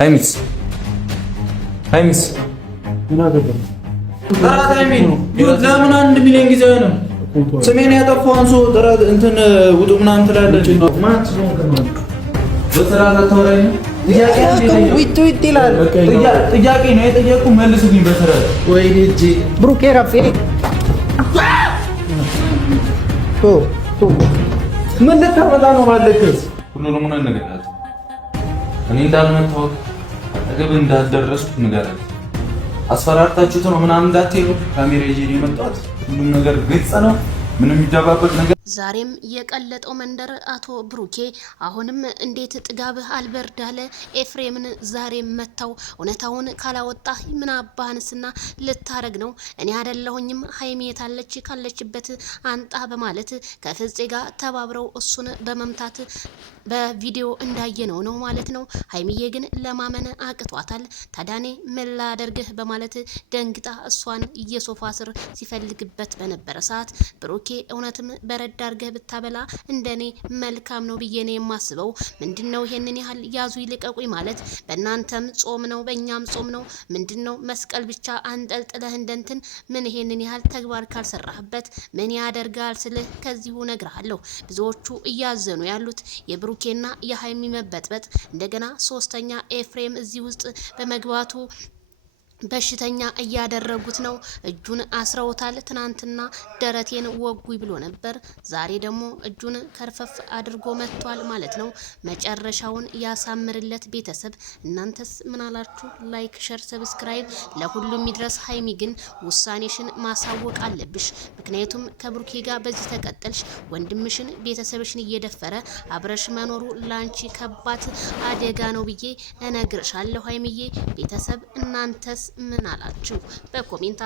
ሀይሚስ ምን አገባኝ? ጥራት ሀይሚን ለምን 1 ሚሊዮን ጊዜ ነው ስሜን ያጠፋውን ሰው ጥራት እንትን ውጡ ምናምን ትላለች። ማት ነው ከማን በጥራት አታወራኝ። ጥያቄ ነው የጠየቁ መልስልኝ በስርዓት። ወይኔ እጄ ብሩኬ ረፌ ምን ልታመጣ ነው ማለክስ? ሁሉንም ሆነ ነገራት እኔ እንዳልመታወቅ አጠገብ እንዳልደረስኩ ንገራት። አስፈራርታችሁት ነው ምናምን እንዳትሄዱ ካሜራ ይዤ ነው የመጣሁት። ሁሉም ነገር ግልጽ ነው። ምንም የሚደባበቅ ነገር ዛሬም የቀለጠው መንደር አቶ ብሩኬ አሁንም እንዴት ጥጋብህ አልበርዳለ ኤፍሬምን ዛሬም መታው። እውነታውን ካላወጣ ምን አባህንስና ልታረግ ነው? እኔ አይደለሁኝም ሀይሚ የታለች ካለችበት አንጣ በማለት ከፍፄ ጋር ተባብረው እሱን በመምታት በቪዲዮ እንዳየነው ነው ማለት ነው። ሀይሚዬ ግን ለማመን አቅቷታል። ታዳኔ ምን ላደርግህ በማለት ደንግጣ እሷን የሶፋ ስር ሲፈልግበት በነበረ ሰዓት ብሩኬ እውነትም በረድ አድርገህ ብታበላ እንደኔ መልካም ነው ብዬ ነው የማስበው። ምንድነው ይሄንን ያህል ያዙ ይልቀቁኝ ማለት? በእናንተም ጾም ነው በእኛም ጾም ነው። ምንድነው መስቀል ብቻ አንጠልጥለህ እንደንትን ምን ይሄንን ያህል ተግባር ካልሰራህበት ምን ያደርጋል ስልህ ከዚሁ ነግርሃለሁ። ብዙዎቹ እያዘኑ ያሉት የብሩኬና የሀይሚ መበጥበጥ እንደገና ሶስተኛ ኤፍሬም እዚህ ውስጥ በመግባቱ በሽተኛ እያደረጉት ነው። እጁን አስረውታል። ትናንትና ደረቴን ወጉይ ብሎ ነበር። ዛሬ ደግሞ እጁን ከርፈፍ አድርጎ መጥቷል ማለት ነው። መጨረሻውን ያሳምርለት። ቤተሰብ እናንተስ ምን አላችሁ? ላይክ፣ ሸር፣ ሰብስክራይብ ለሁሉም ይድረስ። ሀይሚ ግን ውሳኔሽን ማሳወቅ አለብሽ። ምክንያቱም ከብሩኬ ጋር በዚህ ተቀጠልሽ ወንድምሽን ቤተሰብሽን እየደፈረ አብረሽ መኖሩ ላንቺ ከባድ አደጋ ነው ብዬ እነግርሻለሁ ሀይሚዬ። ቤተሰብ እናንተስ ምን አላችሁ? በኮሜንት